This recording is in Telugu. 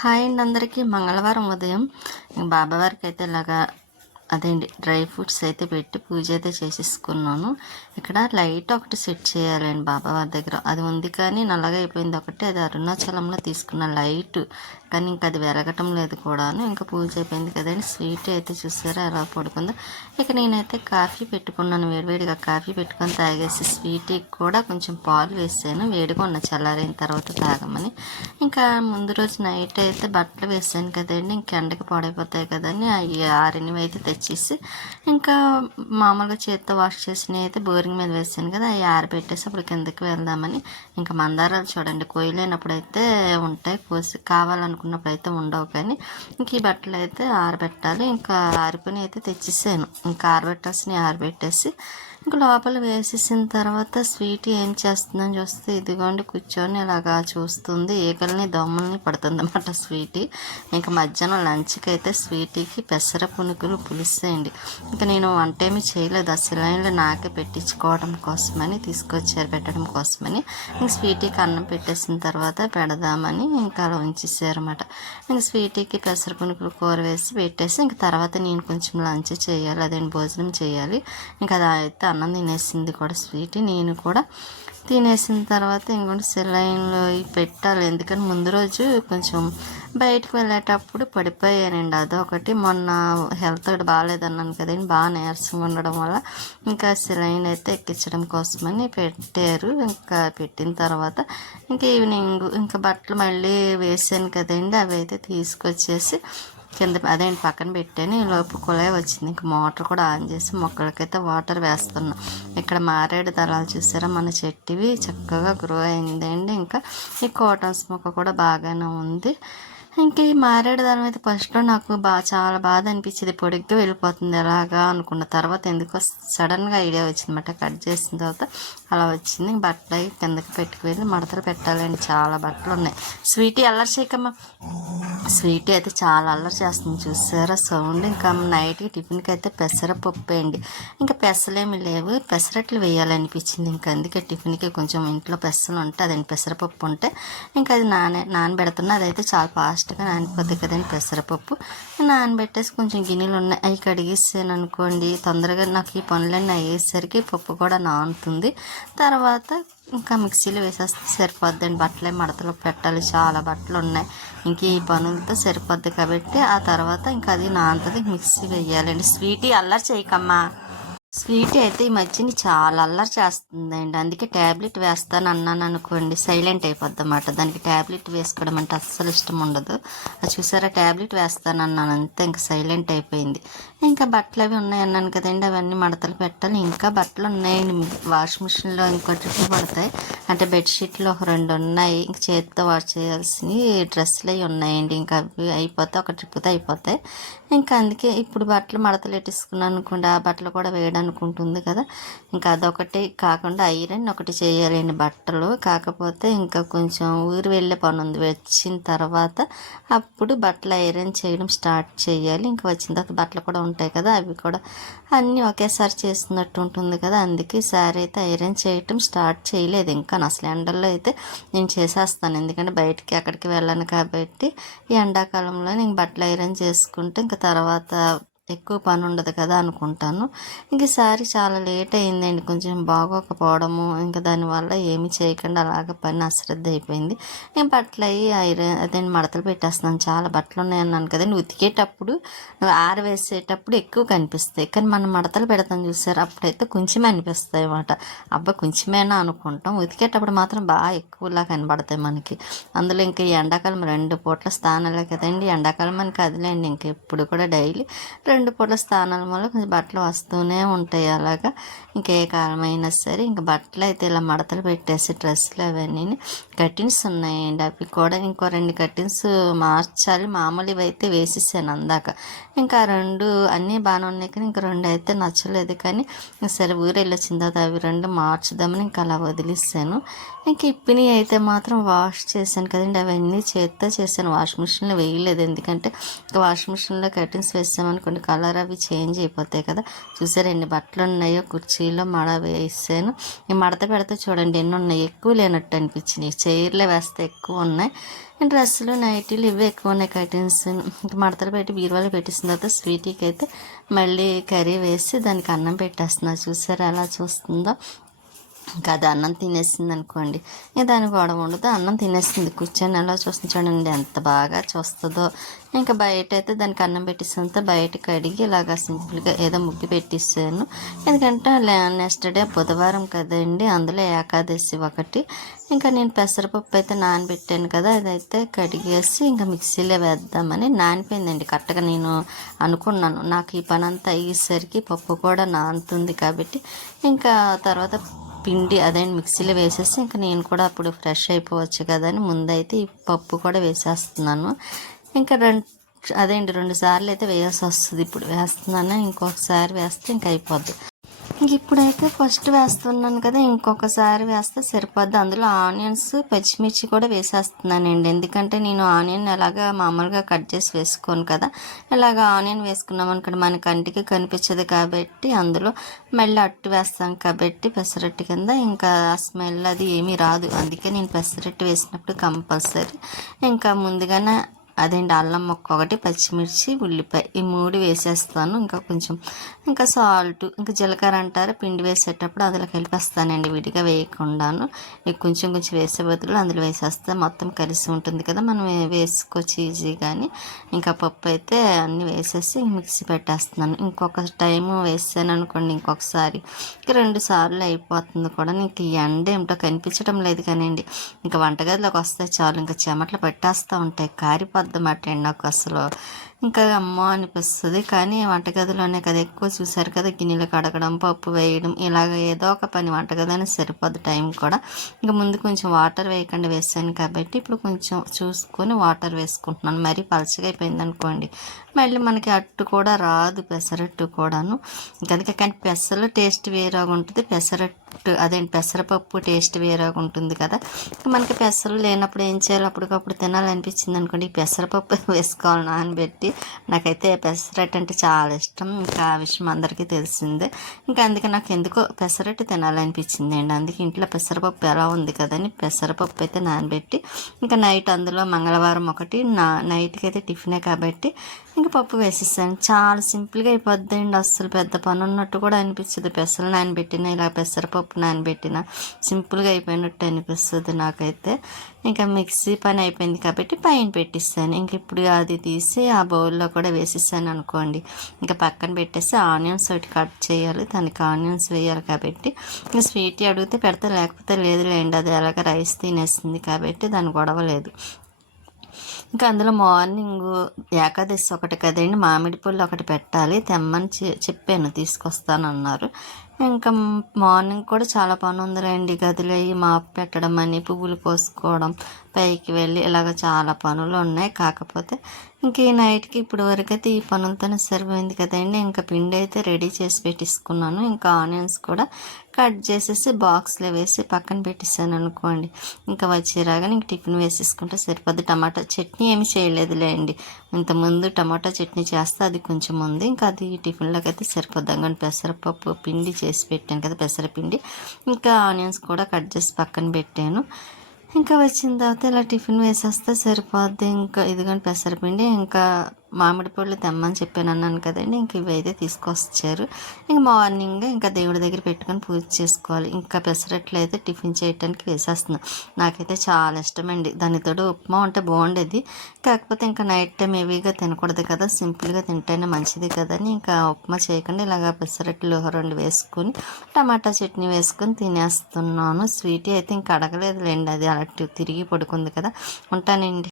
హాయ్ అండి అందరికీ. మంగళవారం ఉదయం బాబావారికి అయితే ఇలాగా అదేంటి డ్రై ఫ్రూట్స్ అయితే పెట్టి పూజ అయితే చేసేసుకున్నాను. ఇక్కడ లైట్ ఒకటి సెట్ చేయాలండి బాబావారి దగ్గర. అది ఉంది కానీ నల్లగా అయిపోయింది ఒకటి. అది అరుణాచలంలో తీసుకున్న లైట్ కానీ ఇంకా అది వెరగటం లేదు కూడాను. ఇంకా పూజ అయిపోయింది కదండి. స్వీట్ అయితే చూసారా ఎలా పడుకుందో. ఇక నేనైతే కాఫీ పెట్టుకున్నాను. వేడివేడిగా కాఫీ పెట్టుకొని తాగేసి స్వీట్కి కూడా కొంచెం పాలు వేసాను. వేడిగా ఉన్న చల్లారైన తర్వాత తాగమని. ఇంకా ముందు రోజు నైట్ అయితే బట్టలు వేసాను కదండి. ఇంక ఎండకి పాడైపోతాయి కదండి. అవి ఆరినవి అయితే తెచ్చేసి ఇంకా మామూలుగా చేత్తో వాష్ చేసినవి అయితే బోరింగ్ మీద వేసాను కదా. అవి ఆరబెట్టేసి అప్పుడు కిందకి వెళ్దామని. ఇంకా మందారాలు చూడండి కొయ్యలేనప్పుడు అయితే ఉంటాయి, కోసి కావాలనుకున్నప్పుడు అయితే ఉండవు. కానీ ఇంక ఈ బట్టలు అయితే ఆరబెట్టాలి. ఇంకా ఆరిపోయి అయితే తెచ్చేసాను. ఇంకా ఆరబెట్టాల్సినవి ఆరబెట్టేసి ఇంకా లోపల వేసేసిన తర్వాత స్వీట్ ఏం చేస్తుందని చూస్తే ఇదిగోండి కూర్చొని ఇలాగా చూస్తుంది. ఈగల్ని దోమల్ని పడుతుంది అన్నమాట స్వీట్. ఇంకా మధ్యాహ్నం లంచ్కి అయితే స్వీట్కి పెసర పునుకులు పులుసేయండి. ఇంకా నేను వంట ఏమి చేయలేదు. ఆ సిలైన్లు నాకే పెట్టించుకోవడం కోసమని తీసుకొచ్చారు, పెట్టడం కోసమని. ఇంక స్వీట్కి అన్నం పెట్టేసిన తర్వాత పెడదామని ఇంకా అలా ఉంచేసారన్నమాట. ఇంక స్వీట్కి పెసర పునుకులు కూర వేసి పెట్టేసి ఇంక తర్వాత నేను కొంచెం లంచ్ చేయాలి, అదేంటి భోజనం చేయాలి. ఇంకా అది అయితే అన్నం తినేసింది కూడా స్వీట్. నేను కూడా తినేసిన తర్వాత ఇంకోటి సెలైన్లో పెట్టాలి. ఎందుకని ముందు రోజు కొంచెం బయటకు వెళ్ళేటప్పుడు పడిపోయానండి. అదొకటి. మొన్న హెల్త్ ఒకటి బాగాలేదన్నాను కదండి. బాగా నీరసంగా ఉండడం వల్ల ఇంకా సెలైన్ అయితే ఎక్కించడం కోసమని పెట్టారు. ఇంకా పెట్టిన తర్వాత ఇంకా ఈవినింగ్ ఇంకా బట్టలు మళ్ళీ వేసాను కదండి. అవి అయితే తీసుకొచ్చేసి కింద అదేంటి పక్కన పెట్టాను. ఈ లోపు కుళాయి వచ్చింది. ఇంకా మోటార్ కూడా ఆన్ చేసి మొక్కలకైతే వాటర్ వేస్తున్నా. ఇక్కడ మారేడు దళాలు చూసారా మన చెట్టువి చక్కగా గ్రో అయిందండి. ఇంకా ఈ కాటన్స్ మొక్క కూడా బాగానే ఉంది. ఇంక ఈ మారేడు దాని అయితే ఫస్ట్లో నాకు చాలా బాధ అనిపించేది. పొడిగ్గా వెళ్ళిపోతుంది ఎలాగా అనుకున్న తర్వాత ఎందుకో సడన్గా ఐడియా వచ్చిందన్నమాట. కట్ చేసిన తర్వాత అలా వచ్చింది. బట్టలు కిందకి పెట్టుకువెళ్ళి మడతలు పెట్టాలండి. చాలా బట్టలు ఉన్నాయి. స్వీటీ అల్లరి చేయకమ్మా. స్వీటీ అయితే చాలా అల్లరి చేస్తుంది చూసారా సౌండ్. ఇంకా నైట్కి టిఫిన్కి అయితే పెసరపప్పు వేయండి. ఇంకా పెసలేమి లేవు, పెసరట్లు వేయాలనిపించింది. ఇంకా అందుకే టిఫిన్కి కొంచెం ఇంట్లో పెసలు ఉంటే అదండి పెసరపప్పు ఉంటే ఇంకా అది నానబెడుతున్నా. అదైతే చాలా ఫాస్ట్గా నానిపోద్ది కదండి పెసరపప్పు. నానబెట్టేసి కొంచెం గిన్నెలు ఉన్నాయి అవి కడిగేసాను అనుకోండి. తొందరగా నాకు ఈ పనులన్నీ అయ్యేసరికి పప్పు కూడా నానుతుంది. తర్వాత ఇంకా మిక్సీలో వేసేస్తే సరిపోద్దండి. బట్టలే మడతలో పెట్టాలి, చాలా బట్టలు ఉన్నాయి. ఇంక ఈ పనులతో సరిపోద్ది కాబట్టి ఆ తర్వాత ఇంకా అది నానుతుంది. మిక్సీ వేయాలండి. స్వీటీ అల్లరి చేయకమ్మా. స్వీట్ అయితే ఈ మధ్యని చాలా అల్లరి చేస్తుందండి. అందుకే ట్యాబ్లెట్ వేస్తాను అన్నాను అనుకోండి సైలెంట్ అయిపోద్ది అన్నమాట. దానికి ట్యాబ్లెట్ వేసుకోవడం అంటే అస్సలు ఇష్టం ఉండదు. అది చూసారా ట్యాబ్లెట్ వేస్తాను అన్నాను అంతే ఇంకా సైలెంట్ అయిపోయింది. ఇంకా బట్టలు అవి ఉన్నాయి అన్నాను కదండి, అవన్నీ మడతలు పెట్టాలి. ఇంకా బట్టలు ఉన్నాయండి వాష్ మిషన్లో. ఇంకో ట్రిప్ పడతాయి అంటే బెడ్షీట్లు ఒక 2 ఉన్నాయి. ఇంక చేతితో వాష్ చేయాల్సినవి డ్రెస్సులు అవి ఉన్నాయండి. ఇంకా అవి అయిపోతే ఒక ట్రిప్తో అయిపోతాయి. ఇంకా అందుకే ఇప్పుడు బట్టలు మడతలు పెట్టేసుకున్నాను అనుకోండి, ఆ బట్టలు కూడా వేయడానికి ఉంటుంది కదా. ఇంకా అదొకటి కాకుండా ఐరన్ ఒకటి చేయాలండి బట్టలు. కాకపోతే ఇంకా కొంచెం ఊరు వెళ్ళే పని ఉంది. వచ్చిన తర్వాత అప్పుడు బట్టలు ఐరన్ చేయడం స్టార్ట్ చేయాలి. ఇంకా వచ్చిన తర్వాత బట్టలు కూడా ఉంటాయి కదా, అవి కూడా అన్నీ ఒకేసారి చేస్తున్నట్టు ఉంటుంది కదా. అందుకే ఈసారి అయితే ఐరన్ చేయటం స్టార్ట్ చేయలేదు ఇంకా. అసలు ఎండల్లో అయితే నేను చేసేస్తాను, ఎందుకంటే బయటికి అక్కడికి వెళ్ళాను కాబట్టి. ఈ ఎండాకాలంలో నేను బట్టలు ఐరన్ చేసుకుంటే ఇంకా తర్వాత ఎక్కువ పని ఉండదు కదా అనుకుంటాను. ఇంక ఈసారి చాలా లేట్ అయిందండి, కొంచెం బాగోకపోవడము. ఇంకా దానివల్ల ఏమి చేయకుండా అలాగ పని అశ్రద్ధ అయిపోయింది. నేను బట్టలు అయ్యి అదే మడతలు పెట్టేస్తున్నాను. చాలా బట్టలు ఉన్నాయన్నాను కదండి. ఉతికేటప్పుడు ఆరవేసేటప్పుడు ఎక్కువ కనిపిస్తాయి, కానీ మనం మడతలు పెడతాం చూసారు అప్పుడైతే కొంచెమే అనిపిస్తాయి అన్నమాట. అబ్బా కొంచెమేనా అనుకుంటాం, ఉతికేటప్పుడు మాత్రం బాగా ఎక్కువలా కనబడతాయి మనకి. అందులో ఇంకా ఈ ఎండాకాలం 2 పూట్ల స్నానాలే కదండి. ఎండాకాలం మనకి అదిలేండి, ఇంకా ఎప్పుడు కూడా డైలీ 2 పూట్ల స్నానాల వల్ల కొంచెం బట్టలు వస్తూనే ఉంటాయి అలాగా. ఇంకే కాలమైనా సరే ఇంకా బట్టలు అయితే ఇలా మడతలు పెట్టేసి డ్రెస్సులు అవన్నీ కర్టిన్స్ ఉన్నాయండి. అవి కూడా ఇంకో 2 కర్టిన్స్ మార్చాలి. మామూలువి అయితే వేసేసాను అందాక. ఇంకా 2 అన్నీ బాగానే ఉన్నాయి కానీ ఇంకా 2 అయితే నచ్చలేదు. కానీ సరే ఊరు వెళ్ళొచ్చిన తర్వాత అవి 2 మార్చుదామని ఇంకా అలా వదిలేసాను. ఇంక ఇప్పిని అయితే మాత్రం వాష్ చేశాను కదండి, అవన్నీ చేత్తో చేశాను. వాష్ మిషన్లో వేయలేదు, ఎందుకంటే వాష్ మిషన్లో కర్టిన్స్ వేసామనుకోండి కలర్ అవి చేంజ్ అయిపోతాయి కదా. చూసారు ఎన్ని బట్టలు ఉన్నాయో, కుర్చీలో మడ వేసాను. ఈ మడత పెడితే చూడండి ఎన్ని ఉన్నాయి, ఎక్కువ లేనట్టు అనిపించినాయి. చైర్లో వేస్తే ఎక్కువ ఉన్నాయి. డ్రెస్సులు, నైటీలు ఇవి ఎక్కువ ఉన్నాయి. కర్టెన్స్ మడతలు పెట్టి బీరువాలో పెట్టేసిన తర్వాత స్వీటీకి అయితే మళ్ళీ కర్రీ వేసి దానికి అన్నం పెట్టేస్తున్నా. చూసారు ఎలా చూస్తుందో. ఇంకా అది అన్నం తినేసింది అనుకోండి, ఇక దానికి గొడవ ఉండదు. అన్నం తినేస్తుంది కూర్చొని ఎలా చూస్తుంది చూడండి, ఎంత బాగా చూస్తుందో. ఇంకా బయట అయితే దానికి అన్నం పెట్టిస్తుంటే బయట కడిగి ఇలాగా సింపుల్గా ఏదో ముగ్గు పెట్టిస్తాను. ఎందుకంటే నెక్స్ట్ డే బుధవారం కదండి, అందులో ఏకాదశి ఒకటి. ఇంకా నేను పెసరపప్పు అయితే నానబెట్టాను కదా, అదైతే కడిగేసి ఇంకా మిక్సీలో వేద్దామని. నానిపోయిందండి కరెక్ట్గా. నేను అనుకున్నాను నాకు ఈ పని అంతా అయ్యేసరికి పప్పు కూడా నానుతుంది కాబట్టి ఇంకా తర్వాత పిండి అదే మిక్సీలో వేసేసి ఇంకా నేను కూడా అప్పుడు ఫ్రెష్ అయిపోవచ్చు కదా అని ముందైతే ఈ పప్పు కూడా వేసేస్తున్నాను. ఇంకా రెండు సార్లు అయితే వేయాల్సి వస్తుంది. ఇప్పుడు వేస్తున్నాను, ఇంకొకసారి వేస్తే ఇంకా అయిపోద్ది. ఇంక ఇప్పుడైతే ఫస్ట్ వేస్తున్నాను కదా, ఇంకొకసారి వేస్తే సరిపోద్ది. అందులో ఆనియన్స్, పచ్చిమిర్చి కూడా వేసేస్తున్నానండి. ఎందుకంటే నేను ఆనియన్ ఎలాగా మామూలుగా కట్ చేసి వేసుకోను కదా, ఇలాగ ఆనియన్ వేసుకున్నాం అనుకోండి మన కంటికి కనిపించదు కాబట్టి అందులో మళ్ళీ అట్టు వేస్తాం కాబట్టి పెసరట్టు కింద ఇంకా స్మెల్ అది ఏమీ రాదు. అందుకే నేను పెసరట్టు వేసినప్పుడు కంపల్సరీ ఇంకా ముందుగానే అల్లం ముక్క ఒకటి, పచ్చిమిర్చి, ఉల్లిపాయ ఈ 3 వేసేస్తాను. ఇంకా సాల్ట్, ఇంకా జీలకర్ర అంటారు పిండి వేసేటప్పుడు అందులో కలిపేస్తానండి, విడిగా వేయకుండాను. కొంచెం వేసే బదులు అందులో వేసేస్తే మొత్తం కలిసి ఉంటుంది కదా, మనం వేసుకోవచ్చు ఈజీ. కానీ ఇంకా పప్పు అయితే అన్నీ వేసేసి మిక్సీ పెట్టేస్తున్నాను. ఇంకొక టైము వేసాను అనుకోండి, ఇంకొకసారి 2 సార్లు అయిపోతుంది కూడా. నీకు ఈ ఎండ ఏమిటో కనిపించడం లేదు కానివ్వండి, ఇంకా వంటగదిలోకి వస్తే చాలు ఇంకా చెమటలు పెట్టేస్తూ ఉంటాయి, కారిపోద్ది అన్నమాట ఎండకు అసలు. ఇంకా అమ్మ అనిపిస్తుంది. కానీ వంటగదిలోనే కదా ఎక్కువ చూసారు కదా, గిన్నెలు కడగడం, పప్పు వేయడం, ఇలాగ ఏదో ఒక పని వంటగది అనేది సరిపోద్ది టైం కూడా. ఇంకా ముందు కొంచెం వాటర్ వేయకుండా వేసాను కాబట్టి ఇప్పుడు కొంచెం చూసుకొని వాటర్ వేసుకుంటున్నాను. మరీ పలచగా అయిపోయింది అనుకోండి మళ్ళీ మనకి అట్టు కూడా రాదు, పెసరట్టు కూడాను. అందుకే కానీ పెసలు టేస్ట్ వేరేగా ఉంటుంది, పెసరపప్పు టేస్ట్ వేరేగా ఉంటుంది కదా. మనకి పెసలు లేనప్పుడు ఏం చేయాలి, అప్పటికప్పుడు తినాలనిపించింది అనుకోండి, పెసరపప్పు వేసుకోవాలి నానబెట్టి. నాకైతే పెసరట్టు అంటే చాలా ఇష్టం, ఇంకా ఆ విషయం అందరికీ తెలిసిందే. ఇంకా అందుకే నాకు ఎందుకో పెసరట్టు తినాలనిపించింది అండి. అందుకే ఇంట్లో పెసరపప్పు ఎలా ఉంది కదని పెసరపప్పు అయితే నానబెట్టి ఇంకా నైట్ అందులో మంగళవారం ఒకటి నైట్కి అయితే టిఫినే కాబట్టి ఇంకా పప్పు వేసేసాను. చాలా సింపుల్గా అయిపోద్దండి, అస్సలు పెద్ద పని ఉన్నట్టు కూడా అనిపించదు. పెసలు నానబెట్టినా ఇలా పెసరపప్పు నానబెట్టినా సింపుల్గా అయిపోయినట్టు అనిపిస్తుంది నాకైతే. ఇంకా మిక్సీ పని అయిపోయింది కాబట్టి పైన పెట్టిస్తాను. ఇంక ఇప్పుడు అది తీసి ఆ బౌల్లో కూడా వేసేసాను అనుకోండి. ఇంకా పక్కన పెట్టేసి ఆనియన్స్ ఒకటి కట్ చేయాలి, దానికి ఆనియన్స్ వేయాలి కాబట్టి ఇంకా స్వీట్ అడిగితే పెడితే, లేకపోతే లేదులేండి, అది ఎలాగ రైస్ తినేస్తుంది కాబట్టి దాని గొడవ లేదు. ఇంకా అందులో మార్నింగ్ ఏకాదశి ఒకటి కదండి, మామిడి పళ్ళు ఒకటి పెట్టాలి, తెమ్మని చెప్పాను, తీసుకొస్తానన్నారు. ఇంకా మార్నింగ్ కూడా చాలా పని ఉందిలేండి, గదిలో మాపు పెట్టడం అని, పువ్వులు కోసుకోవడం, పైకి వెళ్ళి ఇలాగ చాలా పనులు ఉన్నాయి. కాకపోతే ఇంక ఈ నైట్కి ఇప్పుడు వరకు అయితే ఈ పనులతోనే సరిపోయింది కదండి. ఇంకా పిండి అయితే రెడీ చేసి పెట్టించుకున్నాను. ఇంకా ఆనియన్స్ కూడా కట్ చేసేసి బాక్స్లో వేసి పక్కన పెట్టేసాను అనుకోండి. ఇంకా వచ్చేరాగానే ఇంక టిఫిన్ వేసేసుకుంటే సరిపోద్ది. టమాటా చట్నీ ఏమి చేయలేదులేండి, ఇంతకుముందు టమాటా చట్నీ చేస్తే అది కొంచెం ఉంది, ఇంకా అది టిఫిన్లోకి అయితే సరిపోద్ది. కానీ పెసరపప్పు పిండి చేసి పెట్టాను కదా, పెసరపిండి, ఇంకా ఆనియన్స్ కూడా కట్ చేసి పక్కన పెట్టాను. ఇంకా వచ్చిన తర్వాత ఇలా టిఫిన్ వేసేస్తే సరిపోద్ది. ఇంకా ఇదిగోండి పెసరపిండి, ఇంకా మామిడి పళ్ళు తెమ్మని చెప్పాను అన్నాను కదండి, ఇంక ఇవి అయితే తీసుకొచ్చారు. ఇంక మార్నింగ్ ఇంకా దేవుడి దగ్గర పెట్టుకొని పూజ చేసుకోవాలి. ఇంకా పెసరట్లు అయితే టిఫిన్ చేయడానికి వేసేస్తున్నాను. నాకైతే చాలా ఇష్టమండి, దానితోడు ఉప్మా ఉంటే బాగుండేది. కాకపోతే ఇంకా నైట్ టైం హెవీగా తినకూడదు కదా, సింపుల్గా తింటేనే మంచిది కదని ఇంకా ఉప్మా చేయకుండా ఇలాగ పెసరట్లు 2 వేసుకొని టమాటా చట్నీ వేసుకొని తినేస్తున్నాను. స్వీటీ అయితే ఇంకా అడగలేదులేండి, అది అలా తిరిగి పడుకుంది కదా. ఉంటానండి.